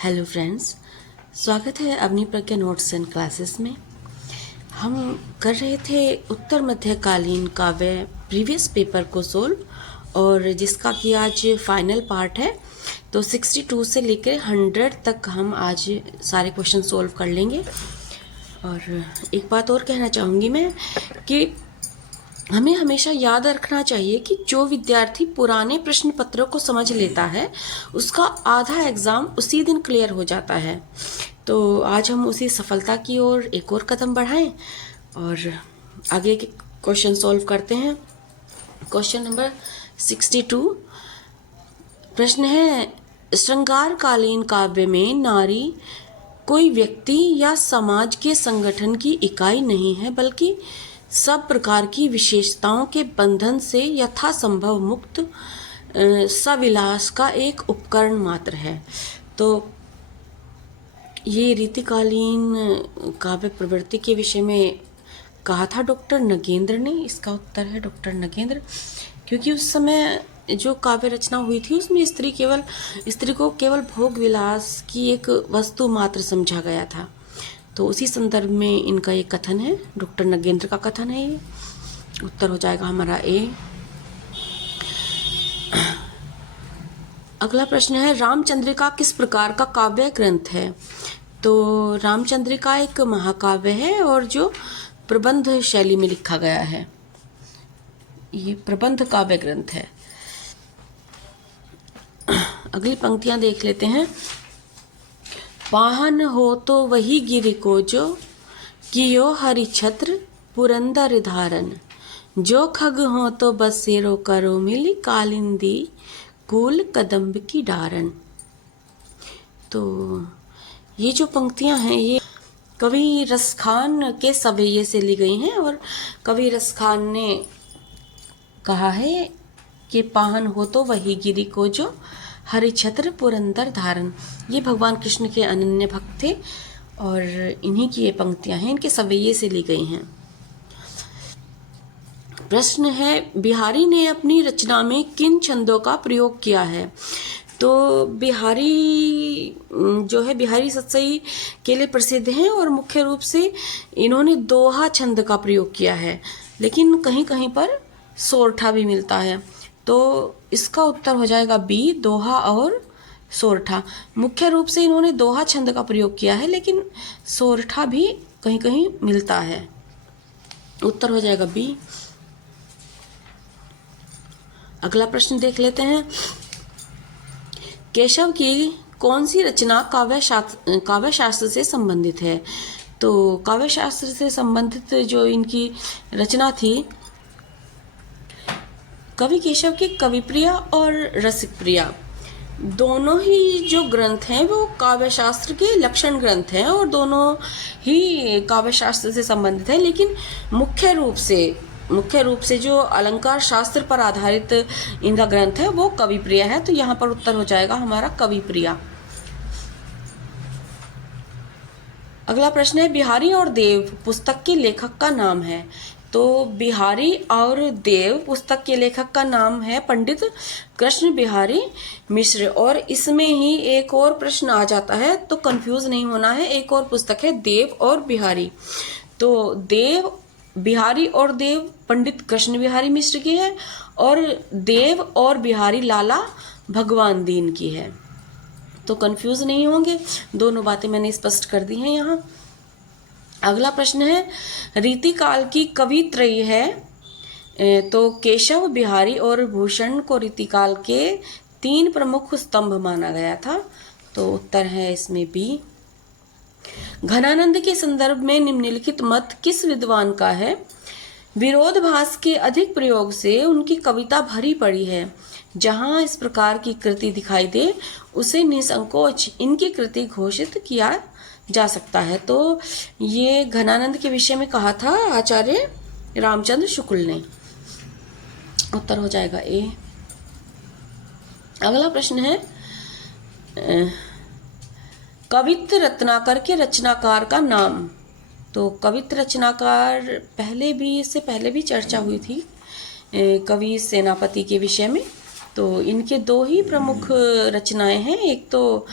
Hello friends, स्वागत है अपनी प्रज्ञा नोट्स एंड क्लासेस में। हम कर रहे थे उत्तर मध्यकालीन काव्य प्रीवियस पेपर को सोल्व, और जिसका कि आज फाइनल पार्ट है। तो 62 से लेकर 100 तक हम आज सारे क्वेश्चन सोल्व कर लेंगे। और एक बात और कहना चाहूँगी मैं कि हमें हमेशा याद रखना चाहिए कि जो विद्यार्थी पुराने प्रश्न पत्रों को समझ लेता है उसका आधा एग्ज़ाम उसी दिन क्लियर हो जाता है। तो आज हम उसी सफलता की ओर एक और कदम बढ़ाएं और आगे के क्वेश्चन सॉल्व करते हैं। क्वेश्चन नंबर 62 प्रश्न है, श्रृंगारकालीन काव्य में नारी कोई व्यक्ति या समाज के संगठन की इकाई नहीं है, बल्कि सब प्रकार की विशेषताओं के बंधन से यथासंभव मुक्त सविलास का एक उपकरण मात्र है। तो ये रीतिकालीन काव्य प्रवृत्ति के विषय में कहा था डॉक्टर नगेंद्र ने। इसका उत्तर है डॉक्टर नगेंद्र, क्योंकि उस समय जो काव्य रचना हुई थी उसमें स्त्री को केवल भोग विलास की एक वस्तु मात्र समझा गया था। तो उसी संदर्भ में इनका ये कथन है, डॉक्टर नगेंद्र का कथन है। ये उत्तर हो जाएगा हमारा ए। अगला प्रश्न है, रामचंद्रिका किस प्रकार का काव्य ग्रंथ है? तो रामचंद्रिका एक महाकाव्य है और जो प्रबंध शैली में लिखा गया है। ये प्रबंध काव्य ग्रंथ है। अगली पंक्तियां देख लेते हैं। पाहन हो तो वही गिरि को जो, कियो हरि छत्र पुरंदर धारण। जो खग हो तो बसेरो करो मिली, कालिंदी कुल कदम्ब की डारन। तो ये जो पंक्तियां हैं ये कवि रसखान के सवैये से ली गई हैं, और कवि रसखान ने कहा है कि पाहन हो तो वही गिरि को जो, हरिछत्र पुरंदर धारण। ये भगवान कृष्ण के अनन्य भक्त थे और इन्हीं की ये पंक्तियां हैं, इनके सवैये से ली गई हैं। प्रश्न है, बिहारी ने अपनी रचना में किन छंदों का प्रयोग किया है? तो बिहारी जो है, बिहारी सतसई के लिए प्रसिद्ध हैं और मुख्य रूप से इन्होंने दोहा छंद का प्रयोग किया है, लेकिन कहीं कहीं पर सोरठा भी मिलता है। तो इसका उत्तर हो जाएगा बी, दोहा और सोरठा। मुख्य रूप से इन्होंने दोहा छंद का प्रयोग किया है, लेकिन सोरठा भी कहीं कहीं मिलता है। उत्तर हो जाएगा बी। अगला प्रश्न देख लेते हैं। केशव की कौन सी रचना काव्य शास्त्र से संबंधित है? तो काव्य शास्त्र से संबंधित जो इनकी रचना थी, कवि केशव की कविप्रिया और रसिकप्रिया दोनों ही जो ग्रंथ हैं वो काव्य शास्त्र के लक्षण ग्रंथ हैं और दोनों ही काव्य शास्त्र से संबंधित है। लेकिन मुख्य रूप से जो अलंकार शास्त्र पर आधारित इनका ग्रंथ है वो कविप्रिया है। तो यहाँ पर उत्तर हो जाएगा हमारा कविप्रिया। अगला प्रश्न है, बिहारी और देव पुस्तक के लेखक का नाम है? तो बिहारी और देव पुस्तक के लेखक का नाम है पंडित कृष्ण बिहारी मिश्र। और इसमें ही एक और प्रश्न आ जाता है, तो कंफ्यूज नहीं होना है। एक और पुस्तक है देव और बिहारी। तो बिहारी और देव पंडित कृष्ण बिहारी मिश्र की है, और देव और बिहारी लाला भगवान दीन की है। तो कंफ्यूज नहीं होंगे, दोनों बातें मैंने स्पष्ट कर दी हैं यहाँ। अगला प्रश्न है, रीतिकाल की कवि त्रयी है? तो केशव, बिहारी और भूषण को रीतिकाल के 3 प्रमुख स्तंभ माना गया था। तो उत्तर है इसमें बी। घनानंद के संदर्भ में निम्नलिखित मत किस विद्वान का है? विरोधाभास के अधिक प्रयोग से उनकी कविता भरी पड़ी है। जहां इस प्रकार की कृति दिखाई दे उसे निसंकोच इनकी कृति घोषित किया जा सकता है। तो ये घनानंद के विषय में कहा था आचार्य रामचंद्र शुक्ल ने। उत्तर हो जाएगा ए। अगला प्रश्न है, कवित्त रत्नाकर के रचनाकार का नाम? तो कवित्त रचनाकार इससे पहले भी चर्चा हुई थी कवि सेनापति के विषय में। तो इनके 2 ही प्रमुख रचनाएं हैं। एक तो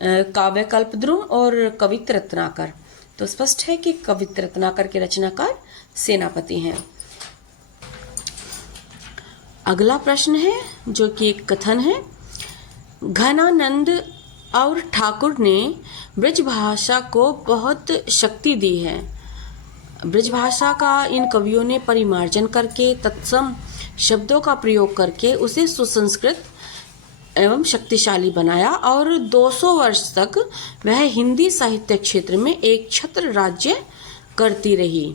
काव्य कल्पद्रुम और कवित्र रत्नाकर। तो स्पष्ट है कि कवित्र रत्नाकर के रचनाकार सेनापति हैं। अगला प्रश्न है जो कि एक कथन है। घनानंद और ठाकुर ने ब्रज भाषा को बहुत शक्ति दी है। ब्रज भाषा का इन कवियों ने परिमार्जन करके तत्सम शब्दों का प्रयोग करके उसे सुसंस्कृत एवं शक्तिशाली बनाया और 200 वर्ष तक वह हिंदी साहित्य क्षेत्र में एक छत्र राज्य करती रही।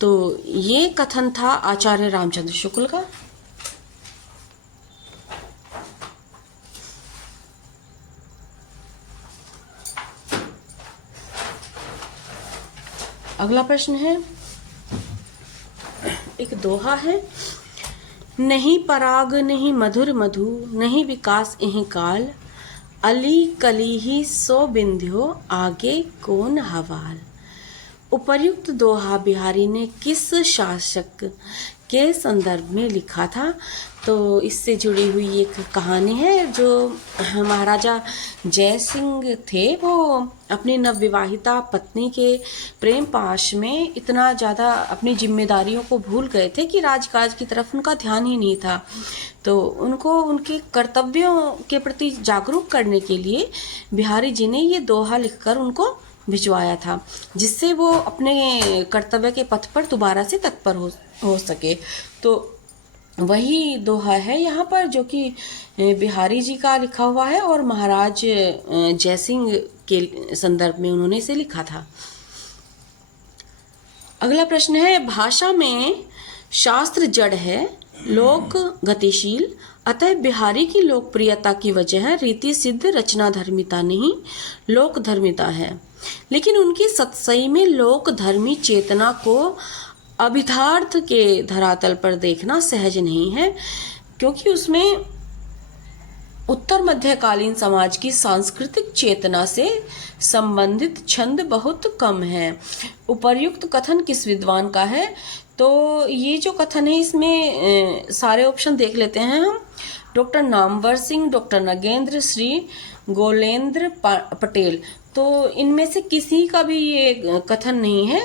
तो ये कथन था आचार्य रामचंद्र शुक्ल का। अगला प्रश्न है, एक दोहा है। नहीं पराग नहीं मधुर मधु, नहीं विकास इहि काल, अली कली ही सो बिंध्यो, आगे कौन हवाल। उपर्युक्त दोहा बिहारी ने किस शासक के संदर्भ में लिखा था? तो इससे जुड़ी हुई एक कहानी है। जो महाराजा जय सिंह थे वो अपनी नवविवाहिता पत्नी के प्रेम पाश में इतना ज़्यादा अपनी जिम्मेदारियों को भूल गए थे कि राजकाज की तरफ उनका ध्यान ही नहीं था। तो उनको उनके कर्तव्यों के प्रति जागरूक करने के लिए बिहारी जी ने ये दोहा लिखकर उनको भिजवाया था, जिससे वो अपने कर्तव्य के पथ पर दोबारा से तत्पर हो सके। तो वही दोहा है यहाँ पर जो कि बिहारी जी का लिखा हुआ है और महाराज जयसिंह के संदर्भ में उन्होंने इसे लिखा था। अगला प्रश्न है, भाषा में शास्त्र जड़ है, लोक गतिशील, अतः बिहारी की लोकप्रियता की वजह रीति सिद्ध रचना धर्मिता नहीं लोक धर्मिता है। लेकिन उनकी सत्सई में लोक धर्मी चेतना को अभिधार्थ के धरातल पर देखना सहज नहीं है, क्योंकि उसमें उत्तर मध्यकालीन समाज की सांस्कृतिक चेतना से संबंधित छंद बहुत कम है। उपर्युक्त कथन किस विद्वान का है? तो ये जो कथन है इसमें सारे ऑप्शन देख लेते हैं हम। Doctor Namvar Singh, doctor Nagendra, Shri Golendra Patel. तो इनमें से किसी का भी ये कथन नहीं है,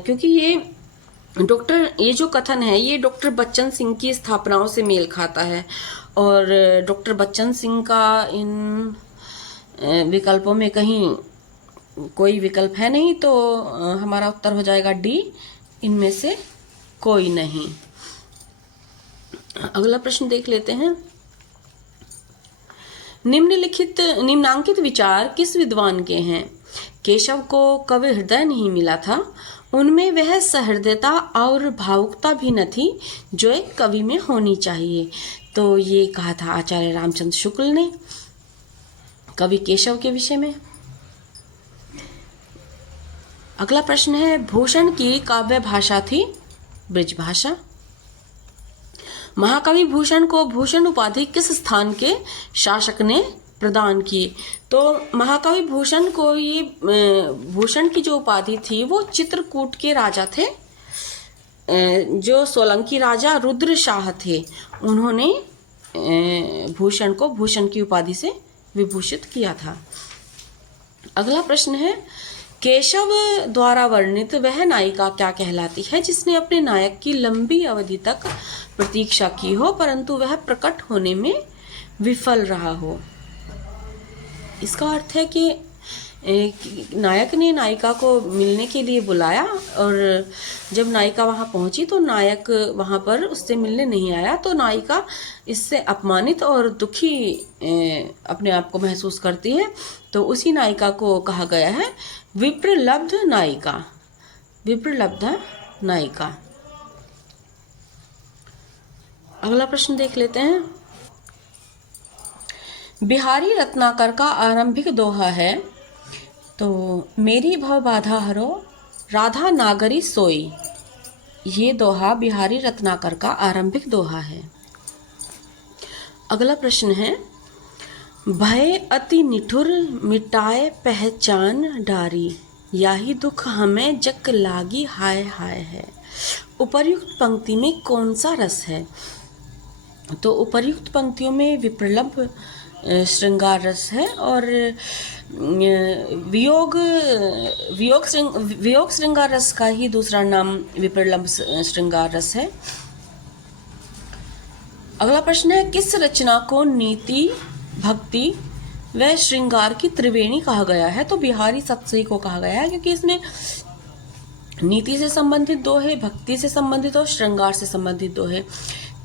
क्योंकि ये जो कथन है ये डॉक्टर बच्चन सिंह की स्थापनाओं से मेल खाता है और डॉक्टर बच्चन सिंह का इन विकल्पों में कहीं कोई विकल्प है नहीं, तो हमारा उत्तर हो जाएगा डी, इनमें से कोई नहीं। अगला प्रश्न देख लेते हैं। निम्नांकित विचार किस विद्वान के हैं? केशव को कवि हृदय नहीं मिला था, उनमें वह सहृदयता और भावुकता भी न थी जो एक कवि में होनी चाहिए। तो ये कहा था आचार्य रामचंद्र शुक्ल ने कवि केशव के विषय में। अगला प्रश्न है, भूषण की काव्य भाषा थी ब्रज भाषा। महाकवि भूषण को भूषण उपाधि किस स्थान के शासक ने प्रदान की? तो महाकवि भूषण को ये भूषण की जो उपाधि थी वो चित्रकूट के राजा थे, जो सोलंकी राजा रुद्र शाह थे। उन्होंने भूषण को भूषण की उपाधि से विभूषित किया था। अगला प्रश्न है, केशव द्वारा वर्णित वह नायिका क्या कहलाती है जिसने अपने नायक की लंबी अवधि तक प्रतीक्षा की हो परंतु वह प्रकट होने में विफल रहा हो? इसका अर्थ है कि नायक ने नायिका को मिलने के लिए बुलाया और जब नायिका वहां पहुंची तो नायक वहां पर उससे मिलने नहीं आया, तो नायिका इससे अपमानित और दुखी अपने आप को महसूस करती है। तो उसी नायिका को कहा गया है विप्रलब्ध नायिका। विप्रलब्ध नायिका। अगला प्रश्न देख लेते हैं। बिहारी रत्नाकर का आरंभिक दोहा है, तो मेरी भव बाधा हरो राधा नागरी सोई। ये दोहा बिहारी रत्नाकर का आरंभिक दोहा है। अगला प्रश्न है, भय अति निठुर मिटाए पहचान डारी, याही दुख हमें जक लागी हाय हाय है। उपर्युक्त पंक्ति में कौन सा रस है? तो उपर्युक्त पंक्तियों में विप्रलंभ श्रृंगार रस है और वियोग श्रृंगार रस का ही दूसरा नाम विप्रलंभ श्रृंगार रस है। अगला प्रश्न है, किस रचना को नीति, भक्ति व श्रृंगार की त्रिवेणी कहा गया है? तो बिहारी सतसई को कहा गया है, क्योंकि इसमें नीति से संबंधित दोहे, भक्ति से संबंधित और श्रृंगार से संबंधित दोहे,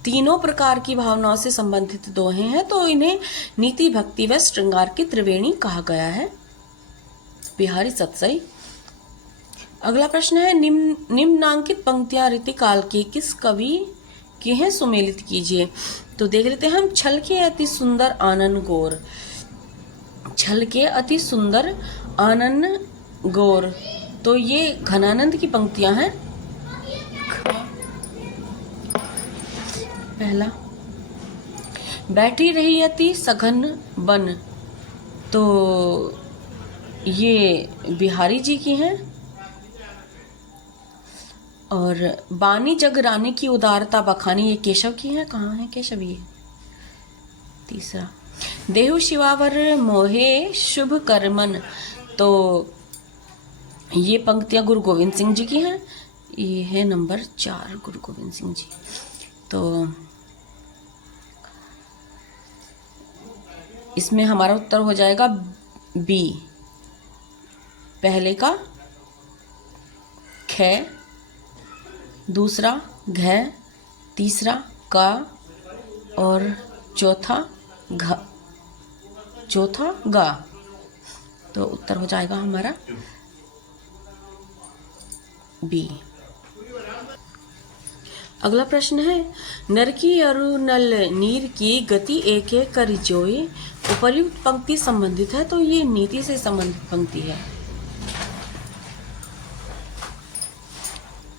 तीनों प्रकार की भावनाओं से संबंधित दोहे हैं, तो इन्हें नीति, भक्ति व श्रृंगार की त्रिवेणी कहा गया है। बिहारी सतसई। अगला प्रश्न है, निम्नांकित पंक्तियां रीतिकाल की किस कवि की हैं, सुमेलित कीजिए। तो देख लेते हैं हम। छल के अति सुंदर आनन गोर, छल के अति सुंदर आनन गोर, तो ये घनानंद की पंक्तियां हैं। पहला, बैठी रही अति सघन बन, तो ये बिहारी जी की हैं। और बानी जग रानी की उदारता बखानी, ये केशव की हैं। कहाँ है केशव ये? तीसरा, देहु शिवावर मोहे शुभ कर्मन, तो ये पंक्तियां गुरु गोविंद सिंह जी की हैं। ये है नंबर 4, गुरु गोविंद सिंह जी। तो इसमें हमारा उत्तर हो जाएगा बी। पहले का ख, दूसरा घ, तीसरा का और चौथा घ, चौथा गा, तो उत्तर हो जाएगा हमारा बी। अगला प्रश्न है, नर की अरु नल नीर की गति एक एक कर जोए, उपर्युक्त पंक्ति संबंधित है, तो ये नीति से संबंधित पंक्ति है।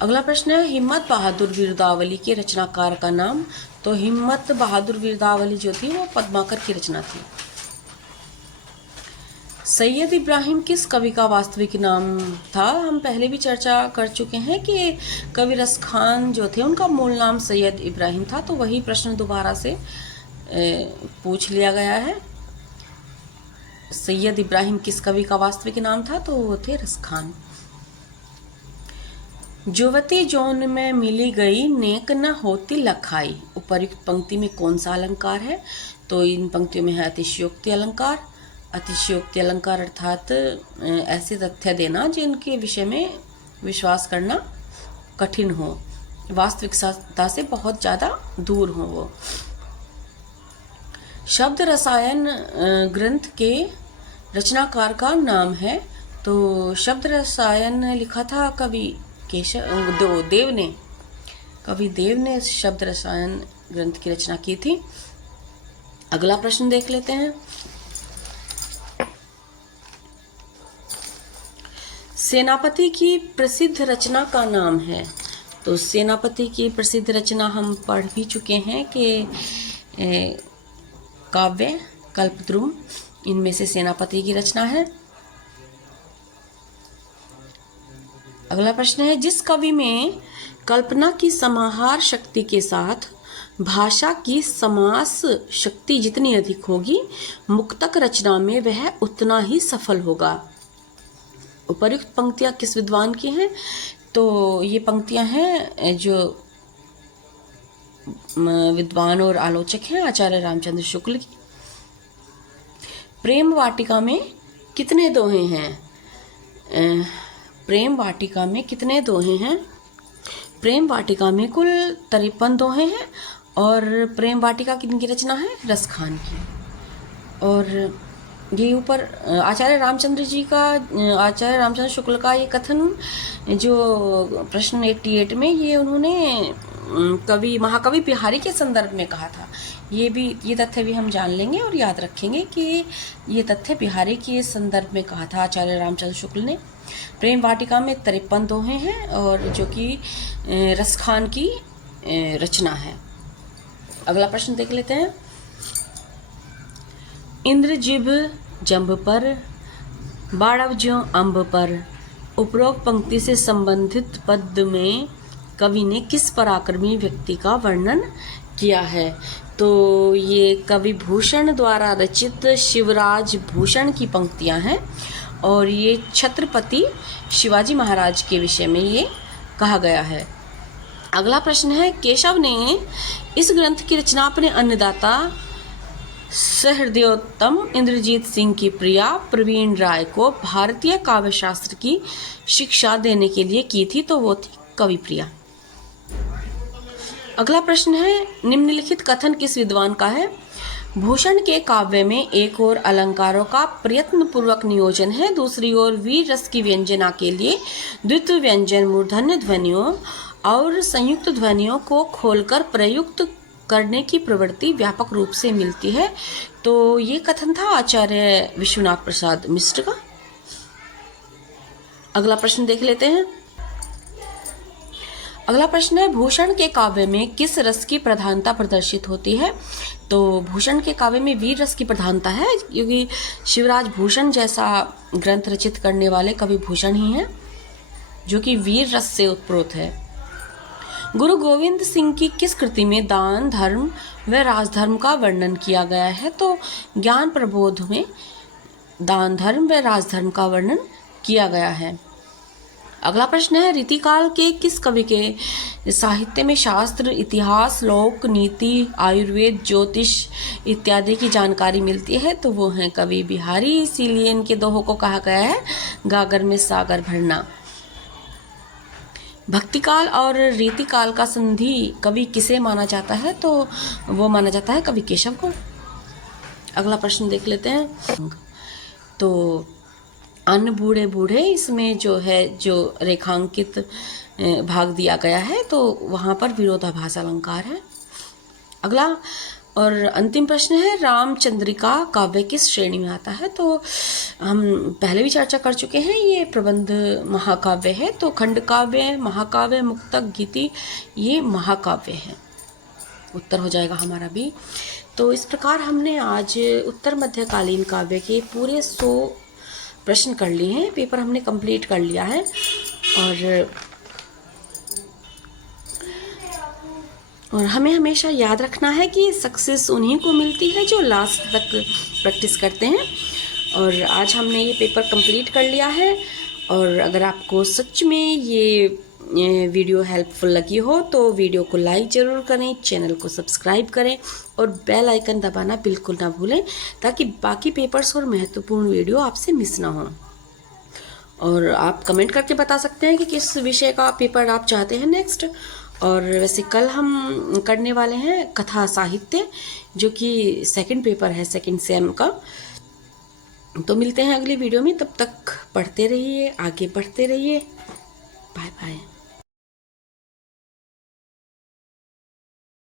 अगला प्रश्न है, हिम्मत बहादुर वीरदावली के रचनाकार का नाम। तो हिम्मत बहादुर वीरदावली जो थी वो पद्माकर की रचना थी। सैयद इब्राहिम किस कवि का वास्तविक नाम था? हम पहले भी चर्चा कर चुके हैं कि कवि रस खान जो थे उनका मूल नाम सैयद इब्राहिम था, तो वही प्रश्न दोबारा से पूछ लिया गया है। सैयद इब्राहिम किस कवि का वास्तविक नाम था? तो वो थे रस खान। जुवती जौन में मिली गई नेक न होती लखाई, उपर्युक्त पंक्ति में कौन सा अलंकार है? तो इन पंक्तियों में है अतिशयोक्ति अलंकार। अतिशयोक्ति अलंकार अर्थात ऐसे तथ्य देना जिनके विषय में विश्वास करना कठिन हो, वास्तविकता से बहुत ज़्यादा दूर हो वो। शब्द रसायन ग्रंथ के रचनाकार का नाम है। तो शब्द रसायन लिखा था कवि देव ने। कवि देव ने शब्द रसायन ग्रंथ की रचना की थी। अगला प्रश्न देख लेते हैं। सेनापति की प्रसिद्ध रचना का नाम है। तो सेनापति की प्रसिद्ध रचना हम पढ़ भी चुके हैं कि काव्य कल्पद्रुम, इनमें से सेनापति की रचना है। अगला प्रश्न है, जिस कवि में कल्पना की समाहार शक्ति के साथ भाषा की समास शक्ति जितनी अधिक होगी, मुक्तक रचना में वह उतना ही सफल होगा। उपर्युक्त पंक्तियां किस विद्वान की हैं? तो ये पंक्तियां हैं जो विद्वान और आलोचक हैं, आचार्य रामचंद्र शुक्ल की। प्रेम वाटिका में कितने दोहे हैं? प्रेम वाटिका में कितने दोहे हैं? प्रेम वाटिका में कुल 53 दोहे हैं। और प्रेम वाटिका किनकी रचना है? रस खान की। और ये ऊपर आचार्य रामचंद्र शुक्ल का ये कथन जो प्रश्न 88 में ये उन्होंने महाकवि बिहारी के संदर्भ में कहा था। ये तथ्य भी हम जान लेंगे और याद रखेंगे कि ये तथ्य बिहारी के संदर्भ में कहा था आचार्य रामचंद्र शुक्ल ने। प्रेम वाटिका में 53 दोहे हैं और जो कि रस खान की रचना है। अगला प्रश्न देख लेते हैं। इंद्र जिभ जंभ पर, बाड़व ज्यों अम्ब पर, उपरोक्त पंक्ति से संबंधित पद में कवि ने किस पराक्रमी व्यक्ति का वर्णन किया है? तो ये कवि भूषण द्वारा रचित शिवराज भूषण की पंक्तियां हैं और ये छत्रपति शिवाजी महाराज के विषय में ये कहा गया है। अगला प्रश्न है, केशव ने इस ग्रंथ की रचना अपने अन्नदाता सहृदयोत्तम इंद्रजीत सिंह की प्रिया प्रवीण राय को भारतीय काव्य शास्त्र की शिक्षा देने के लिए की थी, तो वो थी कवि प्रिया। अगला प्रश्न है, निम्नलिखित कथन किस विद्वान का है? भूषण के काव्य में एक ओर अलंकारों का प्रयत्न पूर्वक नियोजन है, दूसरी ओर वीर रस की व्यंजना के लिए द्वित्व व्यंजन, मूर्धन्य ध्वनियों और संयुक्त ध्वनियों को खोलकर प्रयुक्त करने की प्रवृत्ति व्यापक रूप से मिलती है। तो ये कथन था आचार्य विश्वनाथ प्रसाद मिश्र का। अगला प्रश्न देख लेते हैं। अगला प्रश्न है, भूषण के काव्य में किस रस की प्रधानता प्रदर्शित होती है? तो भूषण के काव्य में वीर रस की प्रधानता है, क्योंकि शिवराज भूषण जैसा ग्रंथ रचित करने वाले कवि भूषण ही हैं, जो कि वीर रस से उत्प्रोत है। गुरु गोविंद सिंह की किस कृति में दान धर्म व राजधर्म का वर्णन किया गया है? तो ज्ञान प्रबोध में दान धर्म व राजधर्म का वर्णन किया गया है। अगला प्रश्न है, रीतिकाल के किस कवि के साहित्य में शास्त्र, इतिहास, लोक नीति, आयुर्वेद, ज्योतिष इत्यादि की जानकारी मिलती है? तो वो हैं कवि बिहारी, इसीलिए इनके दोहों को कहा गया है गागर में सागर भरना। भक्तिकाल और रीतिकाल का संधि कवि किसे माना जाता है? तो वो माना जाता है कवि केशव को। अगला प्रश्न देख लेते हैं। तो अन्न बूढ़े बूढ़े, इसमें जो है जो रेखांकित भाग दिया गया है, तो वहाँ पर विरोधाभास अलंकार है। अगला और अंतिम प्रश्न है, रामचंद्रिका काव्य किस श्रेणी में आता है? तो हम पहले भी चर्चा कर चुके हैं, ये प्रबंध महाकाव्य है। तो खंड काव्य, महाकाव्य, मुक्तक, गीति, ये महाकाव्य है। उत्तर हो जाएगा हमारा भी। तो इस प्रकार हमने आज उत्तर मध्यकालीन काव्य के पूरे 100 प्रश्न कर लिए हैं। पेपर हमने कंप्लीट कर लिया है और हमें हमेशा याद रखना है कि सक्सेस उन्हीं को मिलती है जो लास्ट तक प्रैक्टिस करते हैं। और आज हमने ये पेपर कंप्लीट कर लिया है। और अगर आपको सच में ये वीडियो हेल्पफुल लगी हो तो वीडियो को लाइक ज़रूर करें, चैनल को सब्सक्राइब करें और बेल आइकन दबाना बिल्कुल ना भूलें, ताकि बाकी पेपर्स और महत्वपूर्ण वीडियो आपसे मिस ना हो। और आप कमेंट करके बता सकते हैं कि किस विषय का पेपर आप चाहते हैं नेक्स्ट। और वैसे कल हम करने वाले हैं कथा साहित्य, जो कि सेकंड पेपर है, सेकंड सेम का। तो मिलते हैं अगली वीडियो में, तब तक पढ़ते रहिए, आगे बढ़ते रहिए। Bye bye.